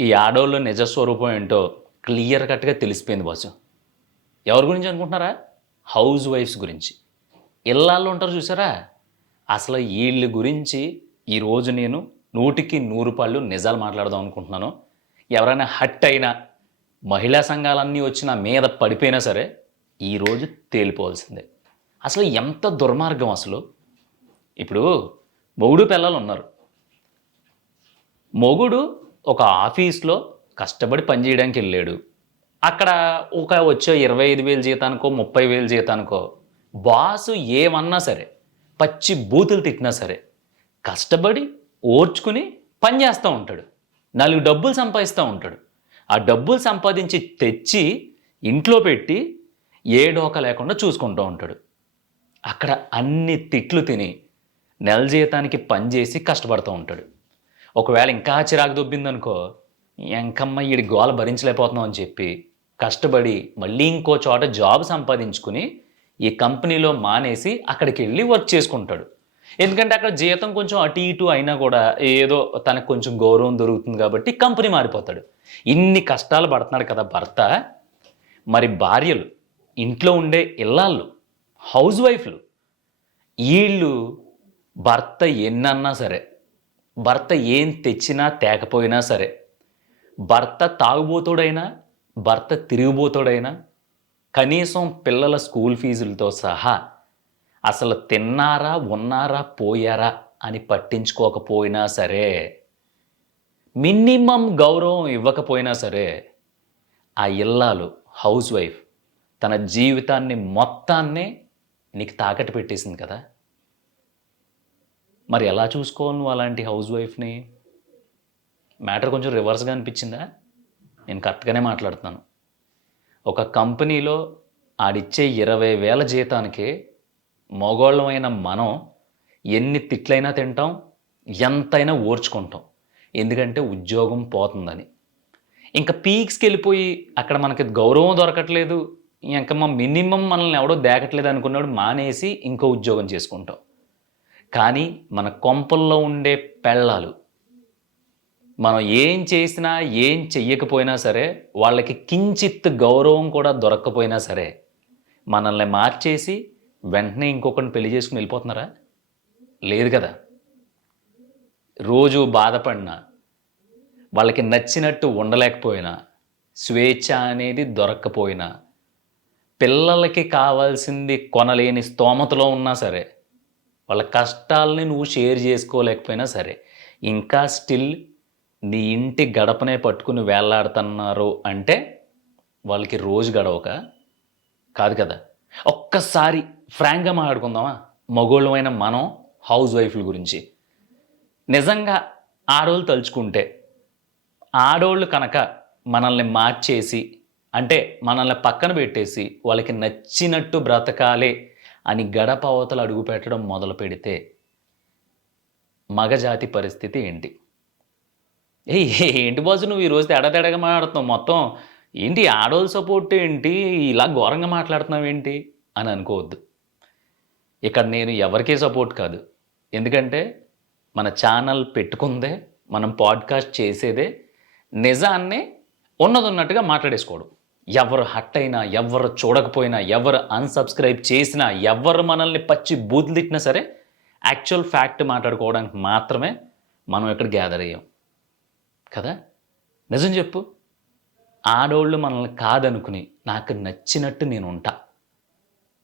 ఈ ఆడోళ్ళ నిజస్వరూపం ఏంటో క్లియర్ కట్‌గా తెలిసిపోయింది బాసు. ఎవరి గురించి అనుకుంటున్నారా? హౌస్ వైఫ్స్ గురించి. ఇల్లాళ్ళు ఉంటారు చూసారా? అసలు ఈళ్ళ గురించి ఈరోజు నేను 100కి 100 పాళ్ళు నిజాలు మాట్లాడదాం అనుకుంటున్నాను. ఎవరైనా హర్ట్ అయినా, మహిళా సంఘాలన్నీ వచ్చి నా మీద పడిపోయినా సరే, ఈరోజు తేలిపోవాల్సిందే. అసలు ఎంత దుర్మార్గం అసలు. ఇప్పుడు మొగుడు, పెళ్ళాలున్నారు. మొగుడు ఒక ఆఫీస్‌లో కష్టపడి పని చేయడానికెళ్ళాడు. అక్కడ వచ్చే 25,000 జీతానికో, 30,000 జీతానికో బాసు ఏమన్నా సరే, పచ్చి బూతులు తిట్టినా సరే, కష్టపడి, ఓర్చుకుని పని చేస్తా ఉంటాడు. 4 డబ్బులు సంపాదిస్తా ఉంటాడు. ఆ డబ్బులు సంపాదించి తెచ్చి ఇంట్లో పెట్టి ఏ డోకా లేకుండా చూసుకుంటూ ఉంటాడు. అక్కడ అన్ని తిట్లు తిని, నెల జీతానికి పని చేసి కష్టపడుతూ ఉంటాడు. ఒకవేళ ఇంకా చిరాకు దొబ్బిందనుకో, ఎంకమ్మ ఈడి గోల భరించలేకపోతున్నాం అని చెప్పి కష్టపడి మళ్ళీ ఇంకో చోట జాబ్ సంపాదించుకుని ఈ కంపెనీలో మానేసి అక్కడికెళ్ళి వర్క్ చేసుకుంటాడు. ఎందుకంటే అక్కడ జీతం కొంచెం అటు ఇటు అయినా కూడా ఏదో తనకు కొంచెం గౌరవం దొరుకుతుంది కాబట్టి కంపెనీ మారిపోతాడు. ఇన్ని కష్టాలు పడుతున్నాడు కదా భర్త. మరి భార్యలు, ఇంట్లో ఉండే ఇల్లాళ్ళు, హౌస్ వైఫ్‌లు ఈళ్ళు భర్త ఎన్నన్నా సరే, భర్త ఏం తెచ్చినా తేకపోయినా సరే, భర్త తాగుబోతుడైనా, భర్త తిరిగిబోతుడైనా, కనీసం పిల్లల స్కూల్ ఫీజులతో సహా అసలు తిన్నారా, ఉన్నారా, పోయారా అని పట్టించుకోకపోయినా సరే, మినిమమ్ గౌరవం ఇవ్వకపోయినా సరే, ఆ ఇల్లాలు, హౌస్ వైఫ్ తన జీవితాన్ని మొత్తాన్నే నీకు తాకట్టు పెట్టేసింది కదా! మరి ఎలా చూసుకోవాలి నువ్వు అలాంటి హౌస్ వైఫ్‌ని? మ్యాటర్ కొంచెం రివర్స్‌గా అనిపించిందా? నేను కరెక్ట్‌గానే మాట్లాడుతున్నాను. ఒక కంపెనీలో ఆడిచ్చే 20,000 జీతానికి మగోళ్ళమైన మనం ఎన్ని తిట్లైనా తింటాం, ఎంతైనా ఓర్చుకుంటాం. ఎందుకంటే ఉద్యోగం పోతుందని. ఇంక పీక్స్‌కెళ్ళిపోయి అక్కడ మనకి గౌరవం దొరకట్లేదు, ఇంక మినిమమ్ మనల్ని ఎవడో దేకట్లేదు అనుకున్నోడు మానేసి ఇంకో ఉద్యోగం చేసుకుంటాం. కానీ మన కొంపల్లో ఉండే పెళ్ళాలు, మనం ఏం చేసినా, ఏం చెయ్యకపోయినా సరే, వాళ్ళకి కించిత్ గౌరవం కూడా దొరక్కపోయినా సరే, మనల్ని మార్చేసి వెంటనే ఇంకొకడిని పెళ్లి చేసుకొని వెళ్ళిపోతున్నారా? లేదు కదా! రోజు బాధపడినా, వాళ్ళకి నచ్చినట్టు ఉండలేకపోయినా, స్వేచ్ఛ అనేది దొరక్కపోయినా, పిల్లలకి కావాల్సింది కొనలేని స్తోమతలో ఉన్నా సరే, వాళ్ళ కష్టాలని నువ్వు షేర్ చేసుకోలేకపోయినా సరే, ఇంకా స్టిల్ నీ ఇంటి గడపనే పట్టుకుని వేలాడుతున్నారు అంటే వాళ్ళకి రోజు గడవక? కాదు కదా! ఒక్కసారి ఫ్రాంక్‌గా మాట్లాడుకుందామా? మగోళ్ళమైన మనం హౌస్ వైఫ్‌ల గురించి. నిజంగా ఆడోళ్ళు తలుచుకుంటే, ఆడోళ్ళు కనుక మనల్ని మార్చేసి, అంటే మనల్ని పక్కన పెట్టేసి, వాళ్ళకి నచ్చినట్టు బ్రతకాలే అని గడప అవతల అడుగుపెట్టడం మొదలుపెడితే, మగజాతి పరిస్థితి ఏంటి? ఏయ్! ఏంటి బాసు నువ్వు ఈరోజు తేడా తేడాగా మాట్లాడుతున్నావు మొత్తం. ఏంటి ఆడోళ్ళ సపోర్ట్ ఏంటి? ఇలా ఘోరంగా మాట్లాడుతున్నావేంటి? అని అనుకోవద్దు. ఇక్కడ నేను ఎవరికీ సపోర్ట్ కాదు. ఎందుకంటే మన ఛానల్ పెట్టుకుందే, మనం పాడ్‌కాస్ట్ చేసేదే నిజాన్ని ఉన్నదున్నట్టుగా మాట్లాడేసుకోవడం. ఎవరు హర్ట్ అయినా, ఎవరు చూడకపోయినా, ఎవరు అన్‌సబ్‌స్క్రైబ్ చేసినా, ఎవరు మనల్ని పచ్చి బూతులు తిట్టినా సరే, యాక్చువల్ ఫ్యాక్ట్ మాట్లాడుకోవడానికి మాత్రమే మనం ఇక్కడ గ్యాదర్ అయ్యాం. కదా! నిజం చెప్పు. ఆడోళ్ళు మనల్ని కాదనుకుని, నాకు నచ్చినట్టు నేనుంటా.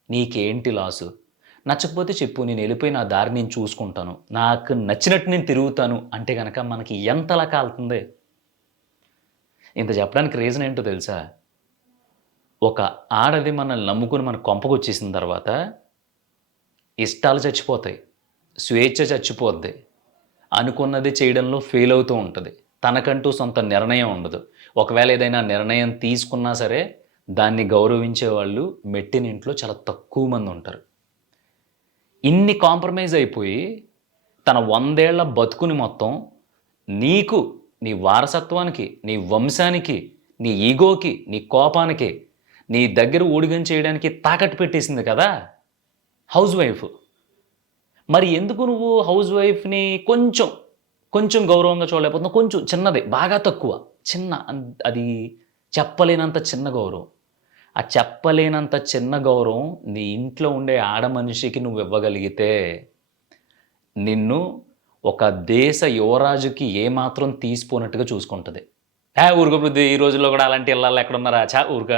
నీకేంటి లాసు? నచ్చకపోతే చెప్పు. నేనెళ్ళిపోయి నా దారి నేను చూసుకుంటాను. నాకు నచ్చినట్టు నేను తిరుగుతాను అంటే గనక మనకి ఎంతలా కాలుతుంది? ఇంత చెప్పడానికి రీజన్ ఏంటో తెలుసా? ఒక ఆడది మనల్ని నమ్ముకుని మన కొంపకొచ్చేసిన తర్వాత ఇష్టాలు చచ్చిపోతాయి. స్వేచ్ఛ చచ్చిపోద్ది. అనుకున్నది చేయడంలో ఫెయిల్ అవుతూ ఉంటది. తనకంటూ సొంత నిర్ణయం ఉండదు. ఒకవేళ ఏదైనా నిర్ణయం తీసుకున్నా సరే, దాన్ని గౌరవించేవాళ్ళు మెట్టినింట్లో చాలా తక్కువ మందుంటారు. ఇన్ని కాంప్రమైజ్ అయిపోయి, తన 100 ఏళ్ల బతుకుని మొత్తం నీకు, నీ వారసత్వానికి, నీ వంశానికి, నీ ఈగోకి, నీ కోపానికి, నీ దగ్గర ఊడిగం చేయడానికి తాకట్టు పెట్టేసింది కదా! House wife. మరి ఎందుకు నువ్వు హౌస్ వైఫ్‌ని కొంచెం గౌరవంగా చూడలేకపోతున్నావు? కొంచెం చిన్నది, బాగా తక్కువ. అది చెప్పలేనంత చిన్న గౌరవం. ఆ చెప్పలేనంత చిన్న గౌరవం నీ ఇంట్లో ఉండే ఆడ మనిషికి నువ్వు ఇవ్వగలిగితే, నిన్ను ఒక దేశ యువరాజుకి ఏమాత్రం తీసిపోనట్టుగా చూసుకుంటది. ఊరుకో బుద్ధి ఈ రోజుల్లో కూడా అలాంటి ఇల్లాలు ఎక్కడున్నారా? ఊరుక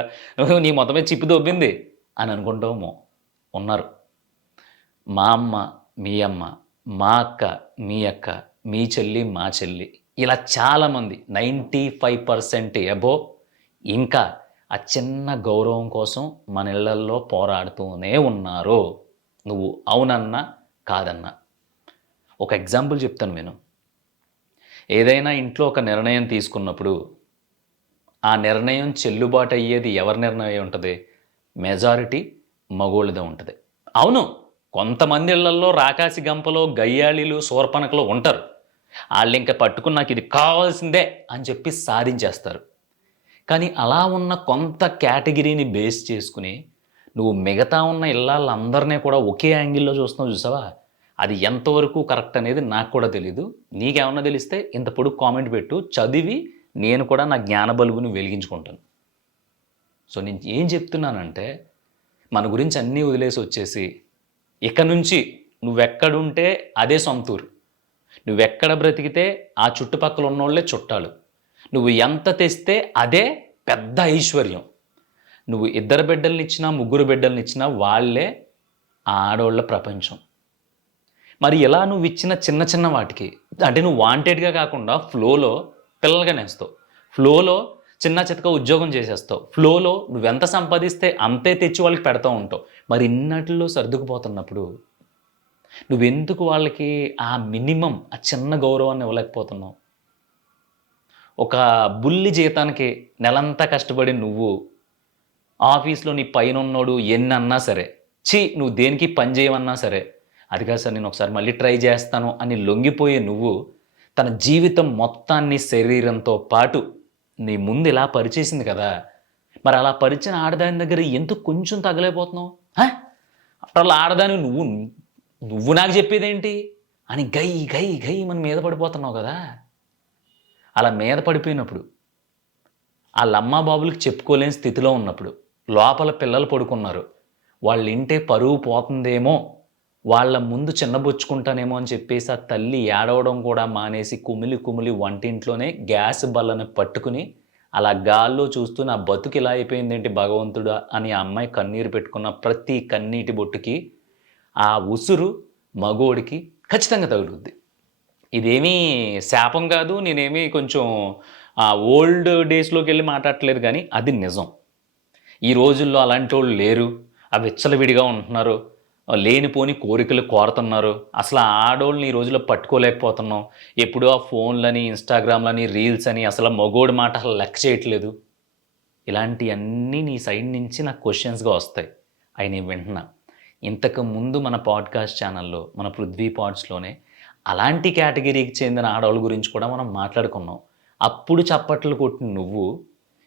నీ మొత్తం మీద చిప్పి దొబ్బింది అని అనుకుంటావేమో. ఉన్నారు. మా అమ్మ, మీ అమ్మ, మా అక్క, మీ అక్క, మీ చెల్లి, మా చెల్లి ఇలా చాలామంది 95% అబోవ్ ఇంకా ఆ చిన్న గౌరవం కోసం మన ఇళ్లల్లో పోరాడుతూనే ఉన్నారు. నువ్వు అవునన్నా, కాదన్నా. ఒక ఎగ్జాంపుల్ చెప్తాను విను. ఏదైనా ఇంట్లో ఒక నిర్ణయం తీసుకున్నప్పుడు, ఆ నిర్ణయం చెల్లుబాటు అయ్యేది ఎవరి నిర్ణయం అయి ఉంటది? మెజారిటీ మగోళ్ళదే ఉంటది. అవును. కొంతమంది ఇళ్లల్లో రాకాసి గంపలో, గయ్యాళిలు, శూర్పణఖలు ఉంటారు. ఆళ్ళింక పట్టుకుని నాకిది కావాల్సిందే అని చెప్పి సాధించేస్తారు. కానీ అలా ఉన్న కొంత కేటగిరీని బేస్ చేసుకొని, నువ్వు మిగతా ఉన్న ఇల్లాలందరిని కూడా ఒకే యాంగిల్‌లో చూస్తున్నావు చూసావా? అది ఎంతవరకు కరెక్ట్ అనేది నాకు కూడా తెలీదు. నీకేమన్నా తెలిస్తే ఇంత పొడుగు కామెంట్ పెట్టు. చదివి నేను కూడా నా జ్ఞాన బలుగుని వెలిగించుకుంటాను. సో, నేను ఏం చెప్తున్నానంటే, మన గురించి అన్నీ వదిలేసి వచ్చేసి, ఇక నుంచి నువ్వెక్కడుంటే అదే సొంతూరు. నువ్వెక్కడ బ్రతికితే ఆ చుట్టుపక్కల ఉన్నోళ్ళే చుట్టాలు. నువ్వు ఎంత తెస్తే అదే పెద్ద ఐశ్వర్యం. నువ్వు 2 బిడ్డలనిచ్చినా, 3 బిడ్డలనిచ్చినా వాళ్ళే ఆ ఆడోళ్ళ ప్రపంచం. మరి ఇలా నువ్విచ్చిన చిన్న చిన్న వాటికి అంటే నువ్వు వాంటెడ్‌గా కాకుండా ఫ్లోలో పిల్లలుగా నేస్తావు. ఫ్లోలో చిన్న చితక ఉద్యోగం చేసేస్తావు. ఫ్లోలో నువ్వెంత సంపాదిస్తే అంతే తెచ్చి వాళ్ళకి పెడతా ఉంటావు. మరి ఇన్నటిలో సర్దుకుపోతున్నప్పుడు నువ్వెందుకు వాళ్ళకి ఆ మినిమమ్ ఆ చిన్న గౌరవాన్ని ఇవ్వలేకపోతున్నావు? ఒక బుల్లి జీతానికి నెలంతా కష్టపడి నువ్వు ఆఫీస్‌లో నీ పైనున్నోడు ఎన్నన్నా సరే, నువ్వు దేనికి పని చేయమన్నా సరే, అది కాదు సార్ నేను ఒకసారి మళ్ళీ ట్రై చేస్తాను అని లొంగిపోయే నువ్వు, తన జీవితం మొత్తాన్ని శరీరంతో పాటు నీ ముందు ఇలా పరిచేసింది కదా! మరి అలా పరిచిన ఆడదాని దగ్గర ఎందుకు కొంచెం తగలేకపోతున్నావు? ఆఫ్టర్ ఆల్ ఆడదానివి నువ్వు నాకు చెప్పేదేంటి? అని గై గై గై మన మీద పడిపోతున్నావు కదా! అలా మీద పడిపోయినప్పుడు, ఆళ్ళమ్మా బాబులకి చెప్పుకోలేని స్థితిలో ఉన్నప్పుడు, లోపల పిల్లలు పడుకున్నారు. వాళ్ళింటే పరువు పోతుందేమో, వాళ్ళ ముందు చిన్నబుచ్చుకుంటానేమో అని చెప్పేసి ఆ తల్లి ఏడవడం కూడా మానేసి కుమిలి కుమిలి వంటింట్లోనే గ్యాస్ బల్లని పట్టుకుని, అలా గాల్లో చూస్తూ నా బతుకు ఇలా అయిపోయిందేంటి భగవంతుడా అని ఆ అమ్మాయి కన్నీరు పెట్టుకున్న ప్రతి కన్నీటి బొట్టుకి, ఆ ఉసురు మగోడికి ఖచ్చితంగా తగులుద్ది. ఇదేమీ శాపం కాదు. నేనేమి కొంచెం ఓల్డ్ డేస్‌లోకెళ్ళి మాట్లాడట్లేదు గానీ, అది నిజం. ఈ రోజుల్లో అలాంటోళ్ళు లేరు. విచ్చలవిడిగా ఉంటున్నారు. లేనిపోని కోరికలు కోరతున్నారు. అసలు ఆ ఆడోళ్ళని ఈ రోజుల్లో పట్టుకోలేకపోతున్నాం. ఎప్పుడూ ఆ ఫోన్‌లని, ఇన్‌స్టాగ్రామ్‌లని, రీల్స్ అని అసలు మగోడి మాట అసలు లెక్క చేయట్లేదు. ఇలాంటియన్నీ నీ సైడ్ నుంచి నాకు క్వెషన్స్‌గా వస్తాయి. అయి నేను వింటున్నా. ఇంతకు ముందు మన పాడ్‌కాస్ట్ ఛానల్‌లో, మన 'పృథ్వీ పాడ్స్‌లోనే' అలాంటి కేటగిరీకి చెందిన ఆడోళ్ళ గురించి కూడా మనం మాట్లాడుకున్నాం. అప్పుడు చప్పట్లు కొట్టిన నువ్వు,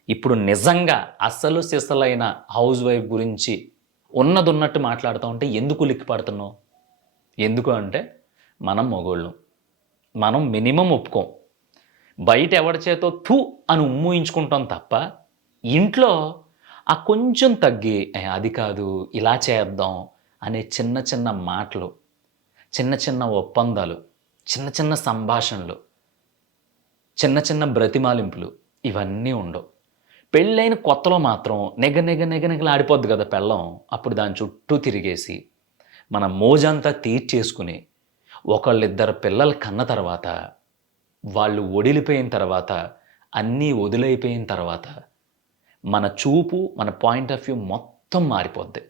ఇప్పుడు నిజంగా అసలు సిసలైన హౌస్ వైఫ్ గురించి ఉన్నదున్నట్టు మాట్లాడుతా ఉంటే ఎందుకు ఉలిక్కిపడుతున్నావు? ఎందుకు అంటే, మనం మగోళ్ళం. మనం మినిమమ్ ఒప్పుకోం. బయట ఎవడి చేతో థు అని ఉమ్మూయించుకుంటాం తప్ప, ఇంట్లో ఆ కొంచెం తగ్గి అది కాదు, ఇలా చేద్దాం అనే చిన్న చిన్న మాటలు, చిన్న చిన్న ఒప్పందాలు, చిన్న చిన్న సంభాషణలు, చిన్న చిన్న బ్రతిమాలింపులు ఇవన్నీ ఉండవు. పెళ్ళైన కొత్తలో మాత్రం నిగనిగలాడిపోద్ది కదా పెళ్ళాం. అప్పుడు దాని చుట్టూ తిరిగేసి, మన మోజంతా తీర్చేసుకుని, ఒకళ్ళిద్దరు పిల్లలు కన్న తర్వాత, వాళ్ళు ఒడిలిపోయిన తర్వాత, అన్నీ వదిలైపోయిన తర్వాత, మన చూపు, మన పాయింట్ ఆఫ్ వ్యూ మొత్తం మారిపోద్ది.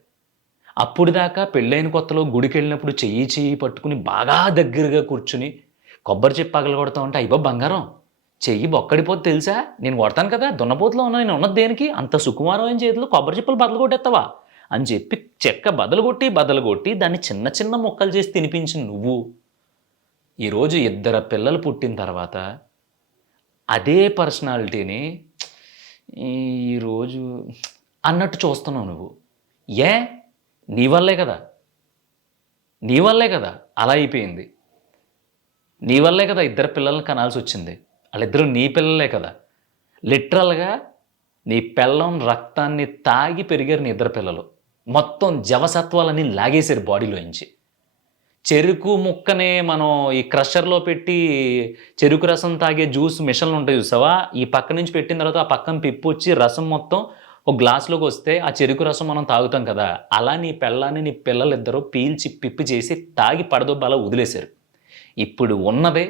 అప్పటిదాకా పెళ్ళైన కొత్తలో గుడికెళ్ళినప్పుడు చెయ్యి చెయ్యి పట్టుకుని బాగా దగ్గరగా కూర్చుని, కొబ్బరి చెప్పు పగలగొడతా ఉంటే, అయ్య బాబోయ్ బంగారం! చెయ్యి బొక్కడిపోద్ది తెలుసా? నేను కొడతాను కదా! దున్నపోతులో ఉన్నా నేను ఉన్నది దేనికి? అంత సుకుమారమైన చేతిలో కొబ్బరి చిప్పలు బద్దలు కొట్టేత్తావా? అని చెప్పి చెక్క బదలుగొట్టి దాన్ని చిన్న చిన్న ముక్కలు చేసి తినిపించిన నువ్వు, ఈరోజు 2 పిల్లలు పుట్టిన తర్వాత అదే పర్సనాలిటీని ఈరోజు అన్నట్టు చూస్తున్నావు నువ్వు. ఏ? నీ వల్లే కదా! నీ వల్లే కదా! అలా అయిపోయింది. నీ వల్లే కదా 2 పిల్లల్ని కనాల్సొచ్చింది. ఆళ్ళిద్దరూ నీ పిల్లలే కదా! లిటరల్‌గా నీ పెళ్ళాం రక్తాన్ని తాగి పెరిగారు నీ ఇద్దరు పిల్లలు. మొత్తం జవసత్వాలన్నీ లాగేశారు బాడీలోంచి. చెరుకు ముక్కని మనం ఈ క్రషర్‌లో పెట్టి చెరుకు రసం తాగే జ్యూస్ మిషన్‌లుంటాయి చూసావా? ఈ పక్క నుంచి పెట్టిన తర్వాత ఆ పక్కన పిప్పొచ్చి రసం మొత్తం ఒక గ్లాస్‌లోకొస్తే ఆ చెరుకు రసం మనం తాగుతాం కదా! అలా నీ పెళ్ళాన్ని నీ పిల్లలిద్దరూ పీల్చి పిప్పి చేసి తాగి పడదొబ్బి అలా వదిలేశారు. ఇప్పుడు ఉన్నదే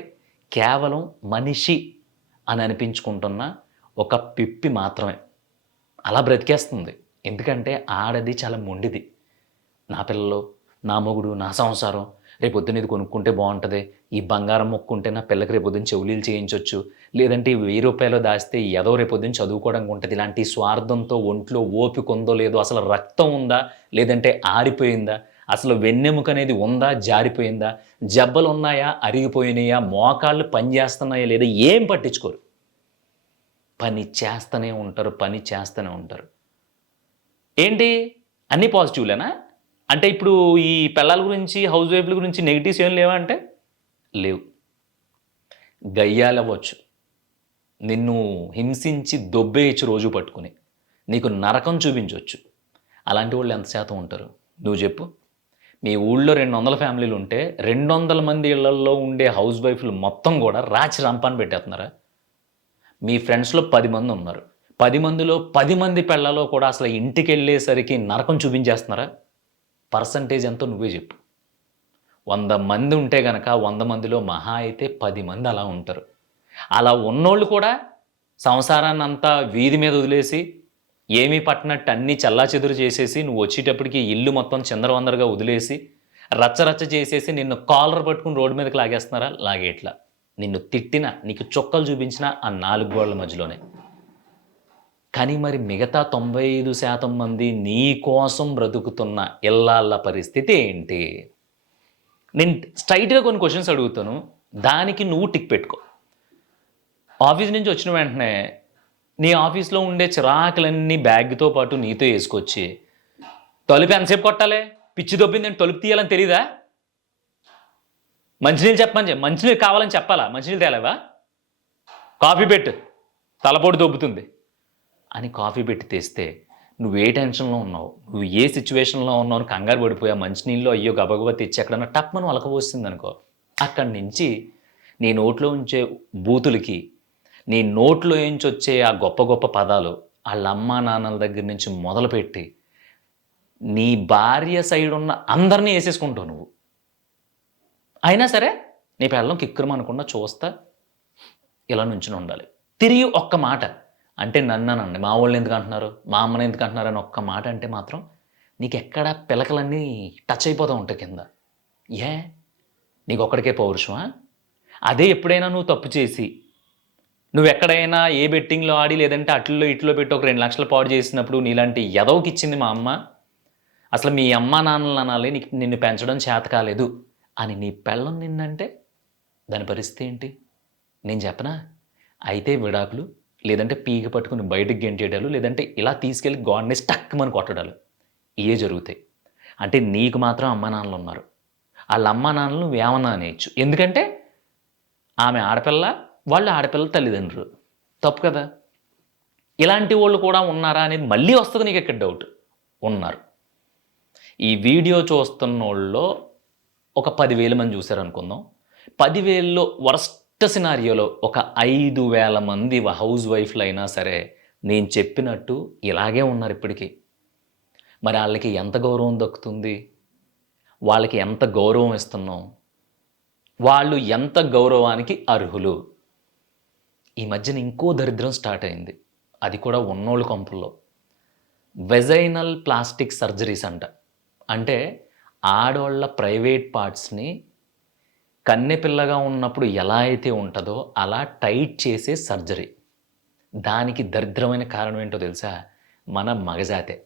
కేవలం మనిషి అని అనిపించుకుంటున్న ఒక పిప్పి మాత్రమే. అలా బ్రతికేస్తుంది. ఎందుకంటే ఆడది చాలా మొండిది. నా పిల్లలు, నా మొగుడు, నా సంసారం, రేపొద్దున ఇది కొనుక్కుంటే బావుంటది. ఈ బంగారం ముక్కుంటే నా పిల్లకి రేపొద్దున చెవులీలు చేయించొచ్చు. లేదంటే ఈ రూ. 1000 దాస్తే ఏదో రేపొద్దున చదువుకోవడానికి ఉంటది. ఇలాంటి స్వార్థంతో ఒంట్లో ఓపిక ఉందో లేదో, అసలు రక్తం ఉందా? లేదంటే ఆరిపోయిందా? అసలు వెన్నెముకనేది ఉందా? జారిపోయిందా? జబ్బలున్నాయా? అరిగిపోయినాయా? మోకాళ్ళు పనిచేస్తున్నాయా లేదా? ఏం పట్టించుకోరు. పని చేస్తనే ఉంటారు. పని చేస్తనే ఉంటారు. ఏంటి? అన్నీ పాజిటివ్‌లేనా? అంటే ఇప్పుడు ఈ పెళ్ళాల గురించి, హౌస్ వైఫ్‌ల గురించి నెగెటివ్స్ ఏం లేవా అంటే? లేవు. గయ్యాలవ్వచ్చు. నిన్ను హింసించి దొబ్బేయొచ్చు రోజు పట్టుకొని. నీకు నరకం చూపించొచ్చు. అలాంటి వాళ్ళు ఎంత శాతం ఉంటారు? నువ్వు జెప్పు. మీ ఊళ్ళో 200 ఫ్యామిలీలుంటే 200 మంది ఇళ్లల్లో ఉండే హౌస్ వైఫ్‌లు మొత్తం గూడా రాచి రంపాన పెట్టేత్తన్నారా? మీ ఫ్రెండ్స్‌లో 10 మందున్నారు. 10 మందిలో 10 మంది పెళ్ళాలో కూడా అసలు ఇంటికెళ్ళేసరికి నరకం చూపించేస్తున్నారా? పర్సెంటేజ్ ఎంతో నువ్వే జెప్పు. 100 మంది ఉంటే గనక 100 మందిలో మహా అయితే 10 మంది అలా ఉంటారు. అలా ఉన్నోళ్ళు కూడా సంసారాన్నంతా వీధి మీద వదిలేసి, ఏమీ పట్టనట్టు అన్నీ చెల్లాచెదురు చేసేసి, నువ్వొచ్చేటప్పటికి ఇల్లు మొత్తం చిందరవందరగా వదిలేసి, రచ్చ రచ్చ చేసేసి నిన్ను కాలర్ పట్టుకొని రోడ్డు మీదకి లాగేస్తున్నారా? లాగేయట్ల. నిన్ను తిట్టినా, నీకు చుక్కలు చూపించినా ఆ 4 గోడల మధ్యలోనే. కానీ మరి మిగతా 95% మంది నీ కోసం బ్రతుకుతున్న ఇల్లాళ్ళ పరిస్థితి ఏంటి? నేను స్ట్రెయిట్‌గా కొన్ని క్వెషన్స్ అడుగుతాను. దానికి నువ్వు టిక్ పెట్టుకో. ఆఫీస్ నుంచి వచ్చిన వెంటనే నీ ఆఫీస్‌లో ఉండే చిరాకులన్నీ బ్యాగ్‌తో పాటు నీతో యేసుకొచ్చి, తలుపు ఎంతసేపు కొట్టాలే? పిచ్చి దొబ్బిందంటే తలుపు తీయాలని తెలీదా? మంచినీళ్ళు చెప్పమని మంచినీళ్ళు కావాలని చెప్పాలా? మంచినీళ్ళు తేలేవా? కాఫీ పెట్టు. తలపోటు దొబ్బుతుంది అని కాఫీ పెట్టి తెస్తే, నువ్వు ఏ టెన్షన్‌లో ఉన్నావు? నువ్వు ఏ సిట్యుయేషన్‌లో ఉన్నావు అని కంగారు పడిపోయి, ఆ మంచినీళ్ళు అయ్యో గబగబా తెచ్చి ఎక్కడన్నా టప్‌మని ఒలకబోసిందనుకో, అక్కడి నుంచి నీ నోట్లో ఉంచే బూతులకి, నీ నోట్లో నుంచొచ్చే ఆ గొప్ప గొప్ప పదాలు, ఆళ్ళ అమ్మా నాన్నల దగ్గర నుంచి మొదలుపెట్టి, నీ భార్య సైడున్న అందరిని యేసేసుకుంటావు నువ్వు. అయినా సరే, నీ పెళ్ళాం కిక్కురుమనకుండా చూస్తా ఇలా నుంచొనుండాలి. తిరిగి ఒక్క మాట అంటే నన్ననండి. మా వోళ్ళనెందుకు అంటున్నారు? మా అమ్మనెందుకు అంటున్నారు? అని ఒక్క మాట అంటే మాత్రం నీకెక్కడ పిలకలన్నీ టచ్ అయిపోతా ఉంటాయి కింద. ఏ? నీకొక్కడికే పౌరుషమా? అదే ఎప్పుడైనా నువ్వు తప్పు చేసి, నువ్వెక్కడైనా ఏ బెట్టింగ్‌లో ఆడి లేదంటే అట్లిలో ఇట్లో పెట్టి ఒక 2,00,000 పాడు చేసినప్పుడు నీలాంటి ఎదవకిచ్చింది మా అమ్మ. అసలు మీ అమ్మా నాన్నలని అనాలి. నిన్ను పెంచడం చేత కాలేదు అని నీ పెళ్ళాం నిన్నంటే దాని పరిస్థితి ఏంటి? నేను చెప్పనా? అయితే విడాకులు, లేదంటే పీక పట్టుకొని బయటకి గెంటేయడాలు, లేదంటే ఇలా తీసుకెళ్ళి గోడనేసి టక్కుమని కొట్టడాలు. ఇయే జరుగుతాయి. అంటే నీకు మాత్రం అమ్మానాన్నలున్నారు. ఆళ్ళ అమ్మానాన్నలు నువ్వేమన్నా అనేయొచ్చు. ఎందుకంటే ఆమె ఆడపిల్ల, వాళ్ళు ఆడపిల్ల తల్లిదండ్రులు. తప్పు కదా! ఇలాంటి వోళ్ళు కూడా ఉన్నారా అనేది మళ్ళీ వస్తది నీకిక్కడ డౌట్. ఉన్నారు. ఈ వీడియో చూస్తున్నోళ్ళలో ఒక 10,000 మంది చూసారనుకుందాం. 10,000లో వరస్ట్ సినారియోలో ఒక 5,000 మంది హౌస్ వైఫ్‌లయినా సరే, నేను చెప్పినట్టు ఇలాగే ఉన్నారు ఇప్పటికి. మరి ఆళ్ళకి ఎంత గౌరవం దక్కుతుంది? వాళ్ళకి ఎంత గౌరవం ఇస్తున్నాం? వాళ్ళు ఎంత గౌరవానికి అర్హులు? ఈ మధ్యన ఇంకో దరిద్రం స్టార్ట్ అయింది. అది కూడా ఉన్నోళ్ళ కొంపల్లో. వెజైనల్ ప్లాస్టిక్ సర్జరీస్ అంట. అంటే ఆడోళ్ళ ప్రైవేట్ పార్ట్స్‌ని కన్నెపిల్లగా ఉన్నప్పుడు ఎలా అయితే ఉంటదో అలా టైట్ చేసే సర్జరీ. దానికి దరిద్రమైన కారణం ఏంటో తెలుసా? మన మగజాతే.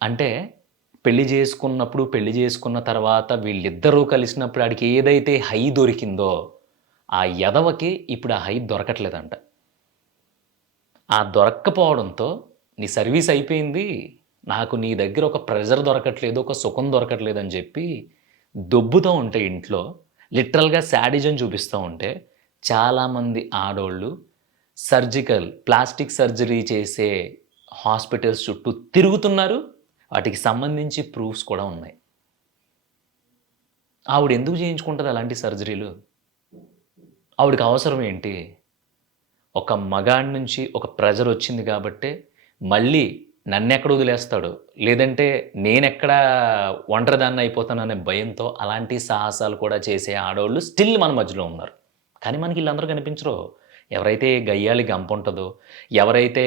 అంటే పెళ్లి చేసుకున్నప్పుడు, పెళ్లి చేసుకున్న తర్వాత వీళ్ళిద్దరూ కలిసినప్పుడు ఆడికి ఏదైతే హై దొరికిందో, ఆ ఎదవకి ఇప్పుడు ఆ హై దొరకట్లేదంట. ఆ దొరక్కపోవడంతో నీ సర్వీస్ అయిపోయింది. నాకు నీ దగ్గర ఒక ప్రెషర్ దొరకట్లేదు, ఒక సుఖం దొరకట్లేదని చెప్పి దొబ్బుతూ ఉంటే ఇంట్లో లిటరల్‌గా శాడిజం చూపిస్తూ ఉంటే చాలామంది ఆడోళ్ళు ప్లాస్టిక్ సర్జరీ చేసే హాస్పిటల్స్ చుట్టూ తిరుగుతున్నారు. వాటికి సంబంధించి ప్రూఫ్స్ కూడా ఉన్నాయి. ఆవిడెందుకు చేయించుకుంటది అలాంటి సర్జరీలు? ఆవిడకి అవసరం ఏంటి? ఒక మగాడి నుంచి ఒక ప్రెషరొచ్చింది కాబట్టే, మళ్ళీ నన్నెక్కడ వదిలేస్తాడో, లేదంటే నేనెక్కడ ఒంటరిదాన్నయిపోతాననే భయంతో అలాంటి సాహసాలు కూడా చేసే ఆడోళ్ళు స్టిల్ మన మధ్యలో ఉన్నారు. కానీ మనకీళ్ళందరూ కనిపించరు. ఎవరైతే గయ్యాళి గంపుంటదో, ఎవరైతే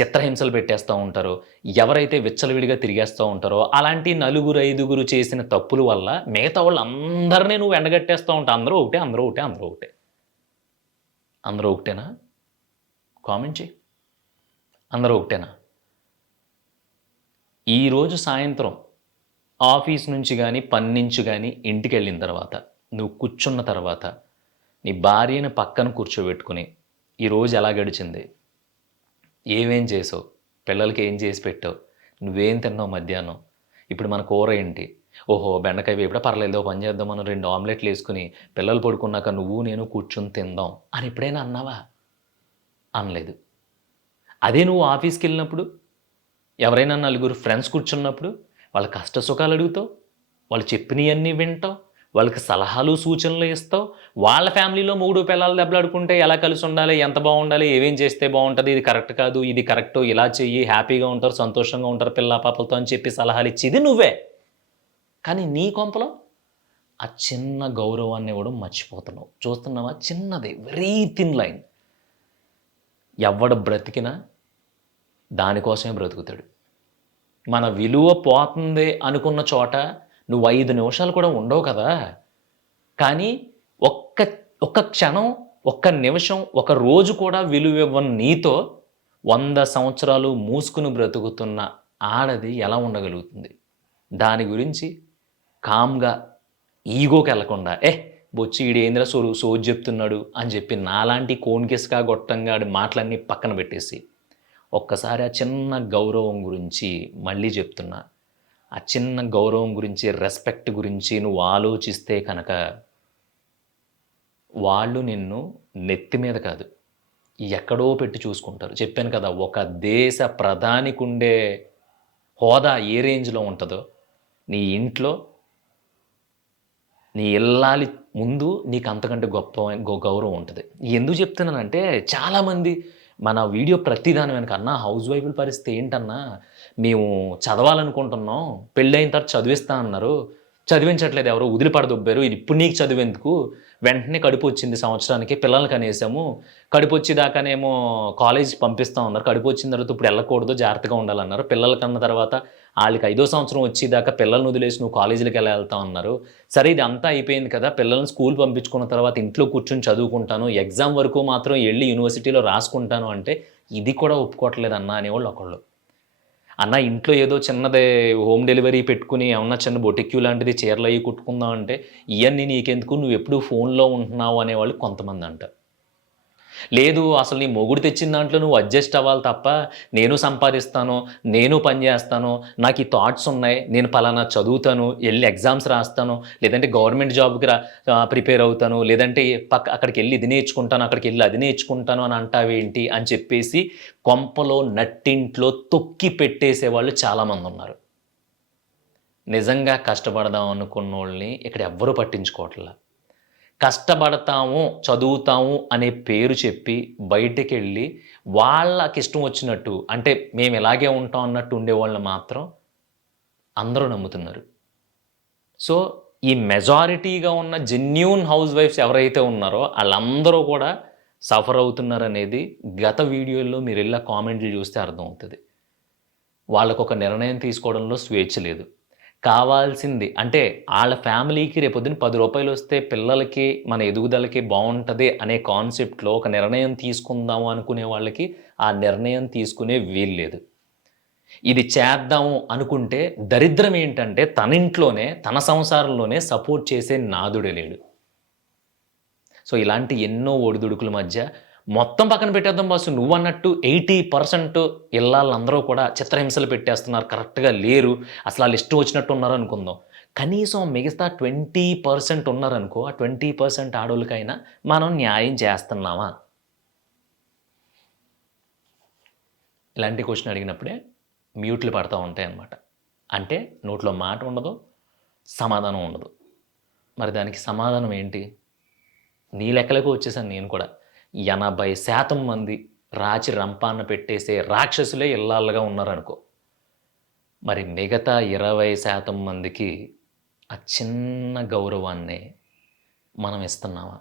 చిత్రహింసలు పెట్టేస్తా ఉంటారో, ఎవరైతే విచ్చలవిడిగా తిరిగేస్తా ఉంటారో, అలాంటి నలుగురు, ఐదుగురు చేసిన తప్పుల వల్ల మిగతా వాళ్ళందరిని నువ్వు ఎండగట్టేస్తా ఉంటావు. అందరూ ఒకటే, అందరూ ఒకటే, అందరూ ఒకటే. అందరూ ఒకటేనా? కామెంట్ చెయి. అందరూ ఒకటేనా? ఈరోజు సాయంత్రం ఆఫీస్ నుంచి గానీ, పని నుంచి గానీ ఇంటికెళ్ళిన తర్వాత, నువ్వు కూర్చున్న తర్వాత, నీ భార్యని పక్కన కూర్చోబెట్టుకొని, ఈరోజు ఎలా గడిచింది? ఏమేం చేసావు? పిల్లలకి ఏం చేసి పెట్టావు? నువ్వేం తిన్నావు మధ్యాహ్నం? ఇప్పుడు మన కూర ఏంటి? ఓహో! బెండకాయ వేపుడా పర్లేదు. ఓ పని చేద్దాం మనం 2 ఆమ్లెట్‌లేసుకొని, పిల్లలు పడుకున్నాక నువ్వు నేను కూర్చొని తిందాం అని ఎప్పుడైనా అన్నావా? అనలేదు. అదే నువ్వు ఆఫీస్‌కెళ్ళినప్పుడు, ఎవరైనా నలుగురు ఫ్రెండ్స్ కూర్చున్నప్పుడు, వాళ్ళ కష్ట సుఖాలు అడుగుతావు, వాళ్ళు చెప్పినయన్నీ వింటావు, వాళ్ళకి సలహాలు, సూచనలు ఇస్తావు. వాళ్ళ ఫ్యామిలీలో మొగుడు, పెళ్ళాలు దెబ్బలాడుకుంటే ఎలా కలిసుండాలి, ఎంత బావుండాలి, ఏమేం చేస్తే బావుంటది, ఇది కరెక్ట్ కాదు, ఇది కరెక్టు, ఇలా చెయ్యి, హ్యాపీగా ఉంటారు, సంతోషంగా ఉంటారు పిల్లా పాపలతో అని చెప్పి సలహాలిచ్చేది నువ్వే. కానీ నీ కొంపలో ఆ చిన్న గౌరవాన్ని ఇవ్వడం మర్చిపోతున్నావు. చూస్తున్నావా? చిన్నది వెరీ థిన్ లైన్. ఎవ్వడు బ్రతికినా దానికోసమే బ్రతుకుతాడు. మన విలువ పోతుంది అనుకున్న చోట నువ్వు 5 నిమిషాలు కూడా ఉండవు కదా! కానీ ఒక్క ఒక్క క్షణం, ఒక్క నిమిషం, ఒక రోజు కూడా విలువివ్వని నీతో 100 సంవత్సరాలు మూసుకుని బ్రతుకుతున్న ఆడది ఎలా ఉండగలుగుతుంది? దాని గురించి కామ్‌గా ఈగోకెళ్ళకుండా, బొచ్చి ఈడేందిరా సోది చెప్తున్నాడు అని చెప్పి నాలాంటి కోన్కిస్కా గొట్టంగాడి మాటలన్నీ పక్కన పెట్టేసి, ఒక్కసారి ఆ చిన్న గౌరవం గురించి మళ్ళీ చెప్తున్నా. ఆ చిన్న గౌరవం గురించి, రెస్పెక్ట్ గురించి నువ్వు ఆలోచిస్తే కనుక, వాళ్ళు నిన్ను నెత్తి మీద కాదు, ఎక్కడో పెట్టి చూసుకుంటారు. చెప్పాను కదా! ఒక దేశ ప్రధానికుండే హోదా ఏ రేంజ్‌లో ఉంటదో, నీ ఇంట్లో నీ ఇల్లాలి ముందు నీకు అంతకంటే గౌరవం ఉంటది. ఎందుకు చెప్తున్నానంటే చాలామంది మన వీడియో ప్రతి దాని వెనక "అన్నా హౌస్ వైఫుల పరిస్థితి ఏంటన్నా? మేము చదవాలనుకుంటున్నాం. పెళ్ళైన తర్వాత చదివిస్తా అన్నారు. చదివించట్లేదు ఎవరో వదిలిపడదొబ్బారు. ఇది ఇప్పుడు నీకు చదువెందుకు? వెంటనే కడుపొచ్చింది సంవత్సరానికి పిల్లల్ని కనేసాము. కడుపొచ్చేదాకానేమో కాలేజీకి పంపిస్తా ఉన్నారు. కడుపొచ్చిన తర్వాత ఇప్పుడు ఎళ్ళకూడదు జాగ్రత్తగా ఉండాలన్నారు. పిల్లలు కన్న తర్వాత ఆళ్ళకి 5దో సంవత్సరం వచ్చేదాకా పిల్లల్ని వదిలేసి నువ్వు కాలేజీలకి ఎలా ఎళ్తావు అన్నారు. సరే ఇదంతా అయిపోయింది కదా! పిల్లల్ని స్కూల్ పంపించుకున్న తర్వాత ఇంట్లో కూర్చొని చదువుకుంటాను. ఎగ్జామ్ వరకు మాత్రం ఎళ్లి యూనివర్సిటీలో రాసుకుంటాను అంటే, ఇది కూడా ఒప్పుకోవట్లేదన్నా అనేవాళ్ళు ఒకళ్ళు. అన్న ఇంట్లో ఏదో చిన్నది హోమ్ డెలివరీ పెట్టుకొని ఏమన్నా చిన్న బొటిక్యూ లాంటిది చీరలయి కుట్టుకుందాం అంటే, ఇయన్నీ నీకెందుకు నువ్వెప్పుడు ఫోన్‌లో ఉంటున్నావు అనేవాళ్ళు కొంతమందంట. లేదు అసలు నీ మొగుడు తెచ్చిన దాంట్లో నువ్వు అడ్జస్ట్ అవ్వాలి తప్ప, నేను సంపాదిస్తాను, నేను పని జేస్తాను, నాకు ఈ థాట్స్ ఉన్నాయి, నేను పలానా చదువుతాను, ఎళ్లి ఎగ్జామ్స్ రాస్తాను, లేదంటే గవర్నమెంట్ జాబ్‌కి ప్రిపేర్ అవుతాను, లేదంటే అక్కడికెళ్ళి ఇది నేర్చుకుంటాను, అక్కడికెళ్ళి అది నేర్చుకుంటాను అని అంటావేంటి అని చెప్పేసి కొంపలో నట్టింట్లో తొక్కి పెట్టేసేవాళ్ళు చాలామందున్నారు. నిజంగా కష్టపడదాం అనుకున్నోళ్ళని ఇక్కడ ఎవ్వరు పట్టించుకోవట్ల. కష్టపడతాము, చదువుతాము అనే పేరు చెప్పి బయటికెళ్ళి వాళ్ళకిష్టం వచ్చినట్టు అంటే మేము ఇలాగే ఉంటాం అన్నట్టు ఉండేవాళ్ళని మాత్రం అందరూ నమ్ముతున్నారు. సో, ఈ మెజారిటీగా ఉన్న జెన్యూన్ హౌస్ వైఫ్స్ ఎవరైతే ఉన్నారో ఆళ్ళందరూ కూడా సఫర్ అవుతున్నారనేది గత వీడియోల్లో మీరెళ్ళి ఆ కామెంట్లు చూస్తే అర్థమవుతది. వాళ్ళకొక నిర్ణయం తీసుకోవడంలో స్వేచ్ఛ లేదు. కావాల్సింది అంటే ఆళ్ళ ఫ్యామిలీకి రేపొద్దున రూ. 10 పిల్లలకి, మన ఎదుగుదలకి బావుంటది అనే కాన్సెప్ట్‌లో ఒక నిర్ణయం తీసుకుందాము అనుకునే వాళ్ళకి, ఆ నిర్ణయం తీసుకునే వీల్లేదు. ఇది చేద్దాము అనుకుంటే దరిద్రం ఏంటంటే తన ఇంట్లోనే, తన సంసారంలోనే సపోర్ట్ చేసే నాథుడే లేడు. సో, ఇలాంటి ఎన్నో ఒడిదుడుకుల మధ్య మొత్తం పక్కన పెట్టేద్దాం బాసు. నువ్వన్నట్టు 80% ఇల్లాలందరూ కూడా చిత్రహింసలు పెట్టేస్తున్నారు. కరెక్ట్‌గా లేరు. అసలు ఆళ్ళు ఇష్టం వచ్చినట్టు ఉన్నారనుకుందాం. కనీసం మిగతా 20% ఉన్నారనుకో, ఆ 20% ఆడోళ్ళకైనా మనం న్యాయం చేస్తున్నామా? ఇలాంటి క్వెషన్ అడిగినప్పుడే మ్యూట్లు పడతా ఉంటాయన్నమాట. అంటే నోట్లో మాట ఉండదు, సమాధానం ఉండదు. మరి దానికి సమాధానం ఏంటి? నీ లెక్కలకే వచ్చేసాను నేను కూడా. 80% మంది రాచి రంపాన పెట్టేసే రాక్షసులే ఇల్లాలుగా ఉన్నారనుకో. మరి మిగతా 20% మందికి ఆ చిన్న గౌరవాన్నే మనం ఇస్తున్నామా?